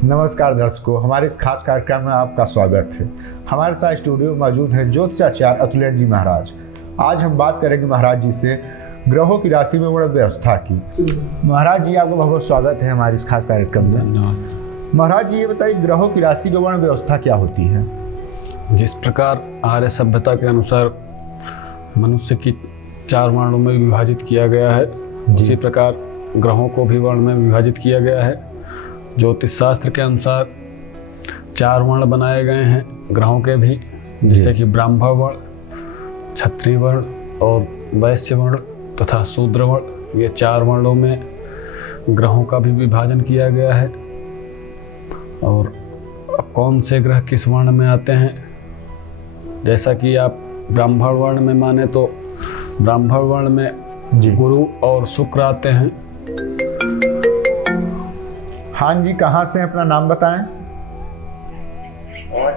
नमस्कार दर्शकों, हमारे इस खास कार्यक्रम में आपका स्वागत है। हमारे साथ स्टूडियो में मौजूद हैं ज्योतिषाचार्य अतुलेन्द्र जी महाराज। आज हम बात करेंगे महाराज जी से ग्रहों की राशि में वर्ण व्यवस्था की। महाराज जी, आपका बहुत बहुत स्वागत है हमारे इस खास कार्यक्रम में। धन्यवाद। महाराज जी, ये बताइए, ग्रहों की राशि में वर्ण व्यवस्था क्या होती है? जिस प्रकार आर्य सभ्यता के अनुसार मनुष्य की 4 वर्णों में विभाजित किया गया है, उसी प्रकार ग्रहों को भी वर्ण में विभाजित किया गया है। ज्योतिष शास्त्र के अनुसार 4 वर्ण बनाए गए हैं ग्रहों के भी, जैसे कि ब्राह्मण वर्ण, क्षत्रिय वर्ण और वैश्य वर्ण तथा शूद्र वर्ण। ये 4 वर्णों में ग्रहों का भी विभाजन किया गया है। और कौन से ग्रह किस वर्ण में आते हैं, जैसा कि आप ब्राह्मण वर्ण में माने तो ब्राह्मण वर्ण में गुरु और शुक्र आते हैं। हाँ जी, कहाँ से अपना नाम बताएं?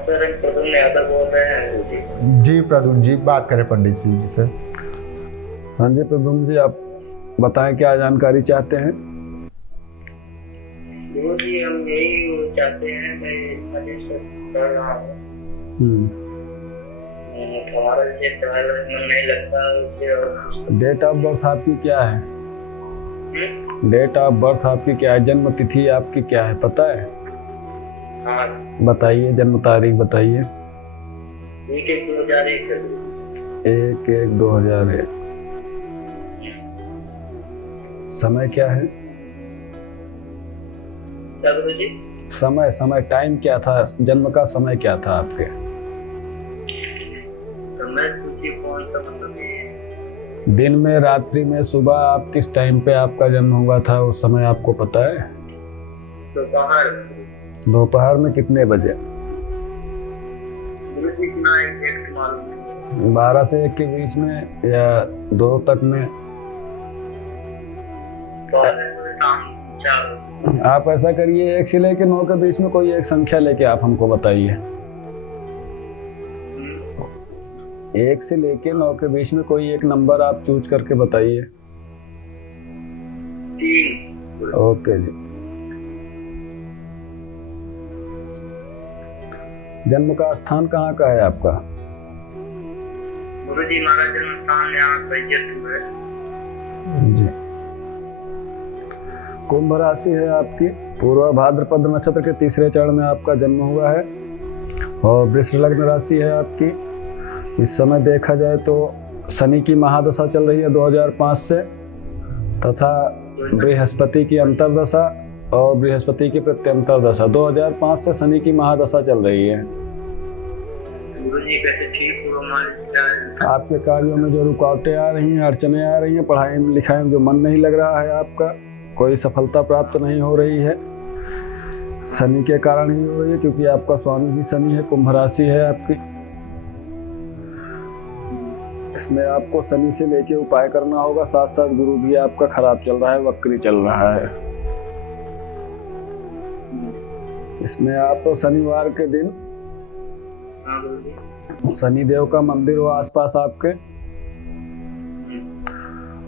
सर, हम प्रदुम्न यादव बोल रहे हैं। जी प्रदुम्न जी, बात करें पंडित जी से। हाँ जी प्रदुम्न जी, आप बताएं क्या जानकारी चाहते हैं। गुरु जी, हम यही चाहते हैं, मैं सजेस्ट कर रहा हूँ। हमारा जैसे पढ़ाई में नहीं लगता उसे। और डेट ऑफ बर्थ आपकी क्या है? डेट ऑफ बर्थ आपकी क्या है? जन्म तिथि आपकी क्या है, पता है? हाँ, बताइए, जन्म तारीख बताइए। 1/1/2001। 1/1/2001। समय क्या है? क्या गुरु जी? समय टाइम क्या था? जन्म का समय क्या था आपके? समय पूछिए, कौन सा मतलब ये? दिन में, रात्रि में, सुबह, आप किस टाइम पे आपका जन्म हुआ था, उस समय आपको पता है? दोपहर में कितने बजे? गुरु जी, इतना एग्जैक्ट मालूम नहीं। 12 से 1 के बीच में या 2 तक में? शाम 4। आप ऐसा करिए, 1 से लेके 9 के बीच में कोई एक संख्या लेके आप हमको बताइए। 1 से लेके 9 के बीच में कोई एक नंबर आप चूज करके बताइए। 3। ओके जी। जन्म का स्थान कहाँ का है आपका? गुरु जी, हमारा जन्म स्थान यहाँ बैजयपुर है। जी। कुंभ राशि है आपकी। पूर्व भाद्रपद नक्षत्र के 3रे चरण में आपका जन्म हुआ है और वृष लग्न राशि है आपकी। इस समय देखा जाए तो शनि की महादशा चल रही है 2005 से, तथा बृहस्पति की अंतर्दशा और बृहस्पति की प्रत्यंतर दशा। 2005 से शनि की महादशा चल रही है। गुरुजी, कैसे ठीक हो? हमारे आपके कार्यों में जो रुकावटें आ रही हैं, अड़चने आ रही हैं, पढ़ाई लिखाई में जो मन नहीं लग रहा है आपका, कोई सफलता प्राप्त नहीं हो रही है, शनि के कारण ही हो रही है, क्योंकि आपका स्वामी भी शनि है, कुंभ राशि है आपकी। इसमें आपको शनि से लेके उपाय करना होगा। साथ साथ गुरु भी आपका खराब चल रहा है, वक्री चल रहा है। इसमें आप शनिवार के दिन शनिदेव का मंदिर हो आसपास आपके,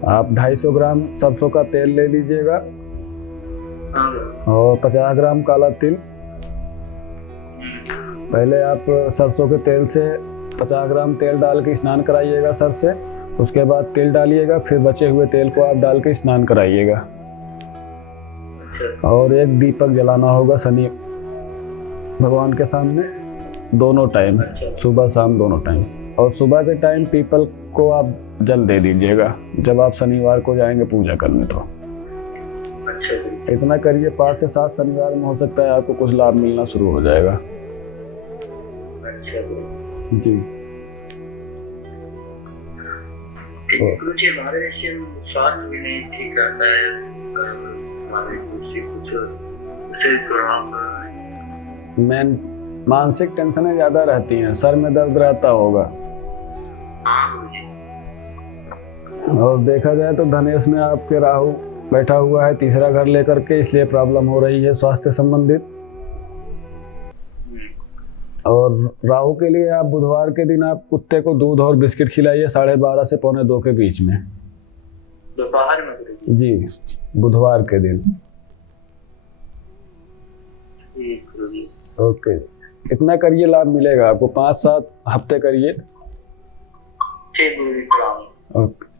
आप 250 ग्राम सरसों का तेल ले लीजिएगा और 50 ग्राम काला तिल। पहले आप सरसों के तेल से 50 ग्राम तेल डाल के स्नान कराइएगा सर से, उसके बाद तिल डालिएगा, फिर बचे हुए तेल को आप डाल के स्नान कराइएगा। और एक दीपक जलाना होगा शनि भगवान के सामने दोनों टाइम, सुबह शाम दोनों टाइम। और सुबह के टाइम पीपल को आप जल दे दीजिएगा जब आप शनिवार को जाएंगे पूजा करने। तो इतना करिए, 5 से 7 शनिवार में हो सकता है आपको कुछ लाभ मिलना शुरू हो जाएगा। जी। कुछ हमारे से स्वास्थ्य भी नहीं ठीक रहता है, हमारे कुछ मानसिक टेंशनें ज्यादा रहती हैं, सर में दर्द रहता होगा। और देखा जाए तो धनेश में आपके राहु बैठा हुआ है 3रा घर लेकर के, इसलिए प्रॉब्लम हो रही है स्वास्थ्य संबंधित। और राहु के लिए आप बुधवार के दिन आप कुत्ते को दूध और बिस्किट खिलाइए 12:30 से 1:45 के बीच में, दोपहर में। जी, बुधवार के दिन। जी गुरुजी। ओके, कितना करिए लाभ मिलेगा आपको? 5-7 हफ्ते करिए। ठीक गुरुजी, प्रणाम। ओके।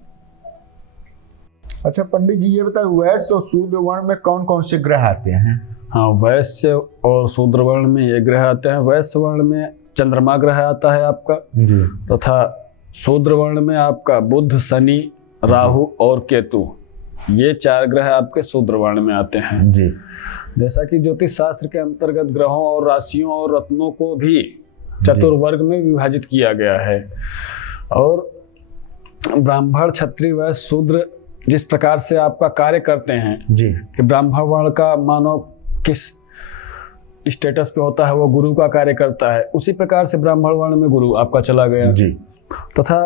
अच्छा पंडित जी ये बताइए, वैश्य और शूद्र वर्ण में कौन कौन से ग्रह आते हैं? हाँ, वैश्य और शूद्र वर्ण में ये ग्रह आते हैं। वैश्य वर्ण में चंद्रमा ग्रह आता है आपका, जी। तथा शूद्र वर्ण में आपका बुध, शनि, राहु और केतु, ये 4 ग्रह आपके शूद्र वर्ण में आते हैं। जी। जैसा कि ज्योतिष शास्त्र के अंतर्गत ग्रहों और राशियों और रत्नों को भी चतुर्वर्ग में विभाजित किया गया है, और ब्राह्मण, क्षत्रिय, वैश्य, शूद्र जिस प्रकार से आपका कार्य करते हैं जी। कि ब्राह्मण वर्ण का मानो किस स्टेटस पे होता है, वो गुरु का कार्य करता है, उसी प्रकार से ब्राह्मण वर्ण में गुरु आपका चला गया। जी। तथा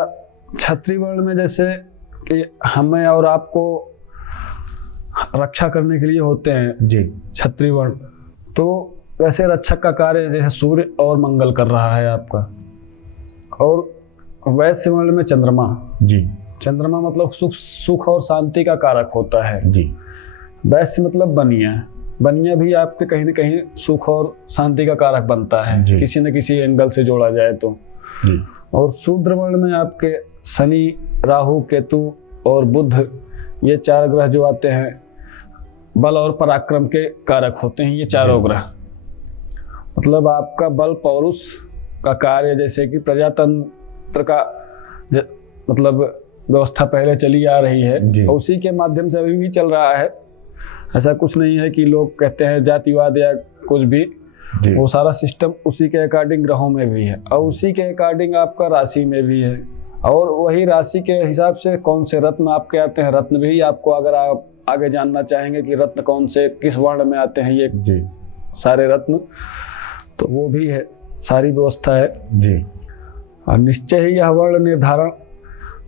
क्षत्रिय वर्ण में जैसे कि हमें और आपको रक्षा करने के लिए होते हैं जी। क्षत्रिय वर्ण, तो वैसे रक्षक का कार्य जैसे सूर्य और मंगल कर रहा है आपका। और वैश्य वर्ण में चंद्रमा, जी। चंद्रमा मतलब सुख और शांति का कारक होता है। जी। वैश्य मतलब बनिया, बनिया भी आपके कहीं न कहीं सुख और शांति का कारक बनता है किसी न किसी एंगल से जोड़ा जाए तो। जी। और शूद्र वर्ण में आपके शनि, राहु, केतु और बुध, ये 4 ग्रह जो आते हैं बल और पराक्रम के कारक होते हैं। ये चारों ग्रह मतलब आपका बल, पौरुष का कार्य, जैसे कि प्रजातंत्र का मतलब व्यवस्था पहले चली आ रही है, और उसी के माध्यम से अभी भी चल रहा है। ऐसा कुछ नहीं है कि लोग कहते हैं जातिवाद या कुछ भी, वो सारा सिस्टम उसी के अकॉर्डिंग ग्रहों में भी है, और उसी के अकॉर्डिंग आपका राशि में भी है, और वही राशि के हिसाब से कौन से रत्न आपके आते हैं। रत्न भी आपको, अगर आप आगे जानना चाहेंगे कि रत्न कौन से किस वर्ण में आते हैं ये सारे रत्न, तो वो भी है, सारी व्यवस्था है जी। और निश्चय ही यह वर्ण निर्धारण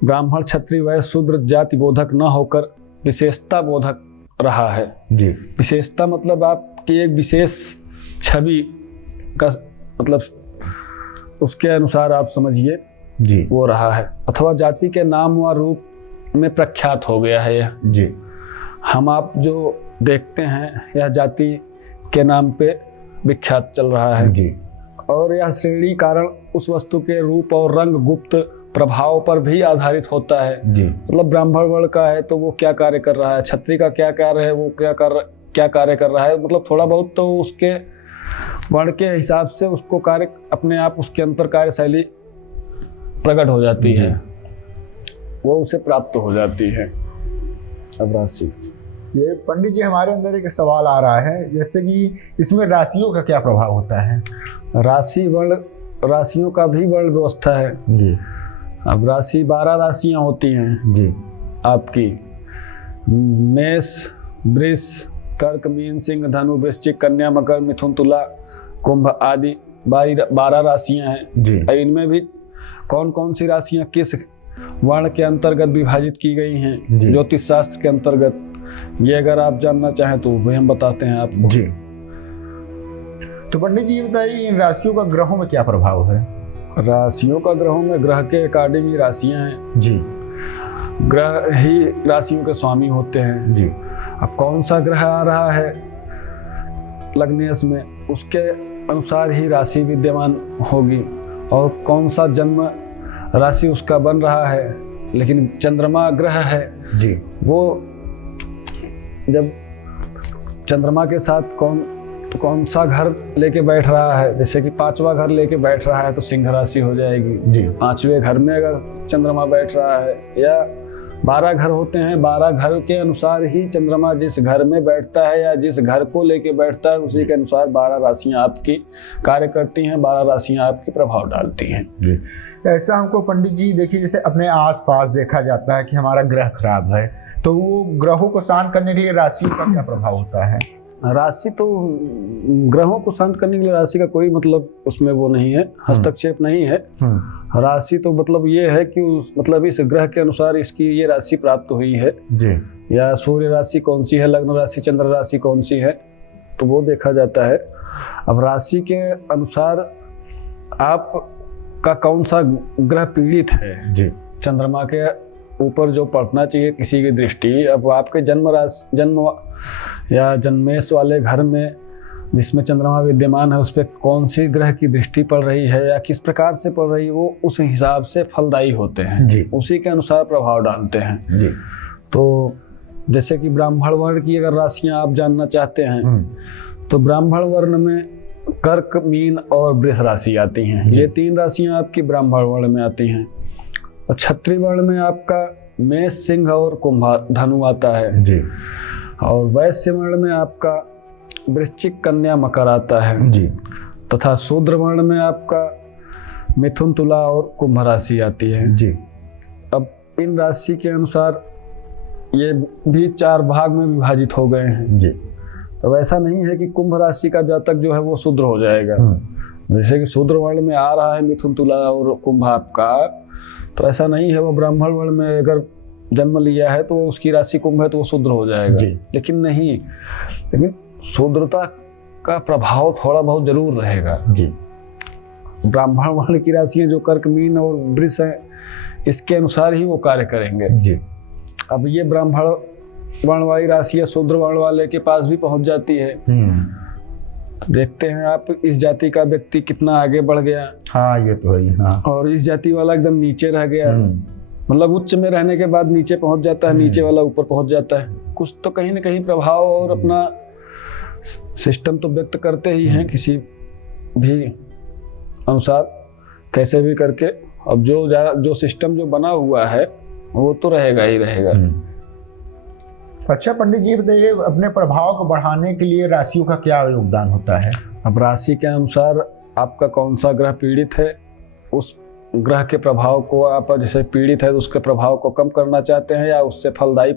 ब्राह्मण, क्षत्रिय, वैश्य, शूद्र जाति बोधक न होकर विशेषता बोधक रहा है। जी। विशेषता मतलब आपकी एक विशेष छवि का मतलब उसके अनुसार आप समझिए जी, वो रहा है, अथवा जाति के नाम व रूप में प्रख्यात हो गया है यह। जी। हम आप जो देखते हैं यह जाति के नाम पे विख्यात चल रहा है जी। और यह श्रेणी कारण उस वस्तु के रूप और रंग गुप्त प्रभाव पर भी आधारित होता है जी। मतलब ब्राह्मण वर्ण का है तो वो क्या कार्य कर रहा है, क्षत्रिय का क्या कार्य है, वो क्या कार्य कर रहा है, मतलब थोड़ा बहुत तो उसके वर्ण के हिसाब से उसको कार्य अपने आप उसके अंतर कार्य शैली प्रकट हो जाती है, वो उसे प्राप्त हो जाती है। अब राशि, ये पंडित जी हमारे अंदर एक सवाल आ रहा है, जैसे कि इसमें राशियों का क्या प्रभाव होता है? राशि वर्ण, राशियों का भी वर्ण व्यवस्था है जी। अब राशि 12 राशियां होती हैं जी आपकी, मेष, वृष, कर्क, मीन, सिंह, धनु, वृश्चिक, कन्या, मकर, मिथुन, तुला, कुंभ आदि 12 राशियां हैं जी। और इनमें भी कौन कौन सी राशियां किस वर्ण के अंतर्गत विभाजित की गई हैं ज्योतिष शास्त्र के अंतर्गत, ये अगर आप जानना चाहें तो वही हम बताते हैं आपको। जी। तो पंडित जी बताइए इन राशियों का ग्रहों में क्या प्रभाव है? राशियों का ग्रहों में ग्रह के अकॉर्डिंग ही राशियां हैं जी। ग्रह ही राशियों के स्वामी होते हैं जी। अब कौन सा ग्रह आ रहा है लग्नेश में उसके अनुसार ही राशि विद्यमान होगी और कौन सा जन्म राशि उसका बन रहा है, लेकिन चंद्रमा ग्रह है जी, वो जब चंद्रमा के साथ कौन सा घर लेके बैठ रहा है, जैसे कि 5वां घर लेके बैठ रहा है तो सिंह राशि हो जाएगी जी। 5वें घर में अगर चंद्रमा बैठ रहा है, या 12 घर होते हैं, 12 घर के अनुसार ही चंद्रमा जिस घर में बैठता है या जिस घर को लेके बैठता है उसी के अनुसार 12 राशियां आपकी कार्य करती हैं, 12 राशियां आपके प्रभाव डालती हैं जी। ऐसा हमको पंडित जी देखिए जैसे अपने आसपास देखा जाता है कि हमारा ग्रह खराब है, तो वो ग्रहों को शांत करने के लिए राशियों का क्या प्रभाव होता है? राशि तो ग्रहों को शांत करने के लिए राशि का कोई मतलब उसमें वो नहीं है, हस्तक्षेप नहीं है। राशि तो मतलब ये है कि मतलब इस ग्रह के अनुसार इसकी ये राशि प्राप्त हुई है जी, या सूर्य राशि कौन सी है, लग्न राशि, चंद्र राशि कौन सी है, तो वो देखा जाता है। अब राशि के अनुसार आपका कौन सा ग्रह पीड़ित है जी, चंद्रमा के ऊपर जो पड़ना चाहिए किसी की दृष्टि, अब आपके जन्म या जन्मेश वाले घर में जिसमें चंद्रमा विद्यमान है उस पर कौन सी ग्रह की दृष्टि पड़ रही है या किस प्रकार से पड़ रही है, वो उस हिसाब से फलदायी होते हैं जी। उसी के अनुसार प्रभाव डालते हैं जी। तो जैसे कि ब्राह्मण वर्ण की अगर राशियां आप जानना चाहते हैं तो ब्राह्मण वर्ण में कर्क, मीन और वृष राशि आती हैं। ये 3 राशियां आपकी ब्राह्मण वर्ण में आती हैं। और क्षत्रिय वर्ण में आपका मेष, सिंह और कुंभ, धनु आता है जी। और वैश्य वर्ण में आपका वृश्चिक, कन्या, मकर आता है जी। तथा शूद्र वर्ण में आपका मिथुन, तुला और कुंभ राशि आती है जी। अब इन राशि के अनुसार ये भी 4 भाग में विभाजित हो गए हैं जी। तो ऐसा नहीं है कि कुंभ राशि का जातक जो है वो शूद्र हो जाएगा। जैसे कि शूद्र वर्ण में आ रहा है मिथुन, तुला और कुंभ आपका, तो ऐसा नहीं है वो ब्राह्मण वर्ण में अगर जन्म लिया है तो उसकी राशि कुंभ है तो वो शूद्र हो जाएगा जी। लेकिन शूद्रता का प्रभाव थोड़ा बहुत जरूर रहेगा जी। ब्राह्मण वर्ण की राशियां जो कर्क, मीन और वृष है इसके अनुसार ही वो कार्य करेंगे जी। अब ये ब्राह्मण वर्ण वाली राशियां शूद्र वर्ण वाले के पास भी पहुंच जाती है। देखते हैं आप इस जाति का व्यक्ति कितना आगे बढ़ गया। हाँ ये तो है। हाँ। और इस जाति वाला एकदम नीचे रह गया, मतलब उच्च में रहने के बाद नीचे पहुंच जाता है, नीचे वाला ऊपर पहुंच जाता है। कुछ तो कहीं ना कहीं प्रभाव और अपना सिस्टम तो व्यक्त करते ही हैं किसी भी अनुसार, कैसे भी करके। अब जो सिस्टम जो बना हुआ है वो तो रहेगा ही रहेगा। अच्छा पंडित जी बताइए, अपने प्रभाव को बढ़ाने के लिए राशियों का क्या योगदान होता है? अब राशि के अनुसार आपका कौन सा ग्रह पीड़ित है, उस ग्रह के प्रभाव को आप जैसे पीड़ित है तो उसके प्रभाव को कम करना चाहते हैं या उससे फलदायी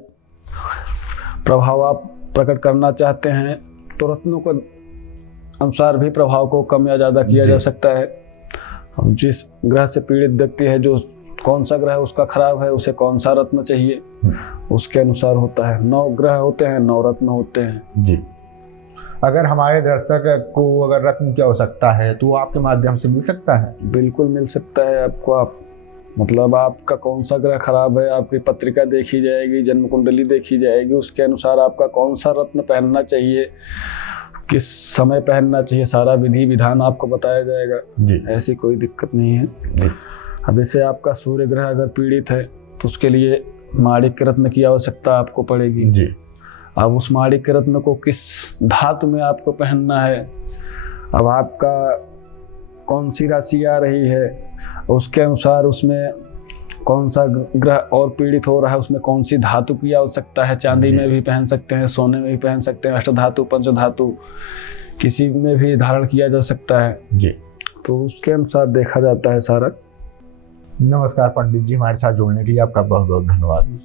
प्रभाव आप प्रकट करना चाहते हैं, तो रत्नों के अनुसार भी प्रभाव को कम या ज़्यादा किया जा सकता है। अब जिस ग्रह से पीड़ित व्यक्ति है, जो कौन सा ग्रह उसका खराब है, उसे कौन सा रत्न चाहिए, उसके अनुसार होता है। 9 ग्रह होते हैं, 9 रत्न होते हैं। जी। अगर हमारे दर्शक को अगर रत्न की आवश्यकता है तो आपके माध्यम से मिल सकता है? बिल्कुल मिल सकता है आपको। आप मतलब आपका कौन सा ग्रह खराब है, आपकी पत्रिका देखी जाएगी, जन्म कुंडली देखी जाएगी, उसके अनुसार आपका कौन सा रत्न पहनना चाहिए, किस समय पहनना चाहिए, सारा विधि विधान आपको बताया जाएगा। जी। ऐसी कोई दिक्कत नहीं है। जी। अब जैसे आपका सूर्य ग्रह अगर पीड़ित है तो उसके लिए माणिक्य रत्न की आवश्यकता आपको पड़ेगी। जी। अब उस माणिक्य रत्न को किस धातु में आपको पहनना है, अब आपका कौन सी राशि आ रही है, उसके अनुसार उसमें कौन सा ग्रह और पीड़ित हो रहा है, उसमें कौन सी धातु की आवश्यकता है। चांदी में भी पहन सकते हैं, सोने में भी पहन सकते हैं, अष्टधातु, पंचधातु किसी में भी धारण किया जा सकता है। जी। तो उसके अनुसार देखा जाता है सारा। नमस्कार पंडित जी, हमारे साथ जुड़ने के लिए आपका बहुत बहुत धन्यवाद।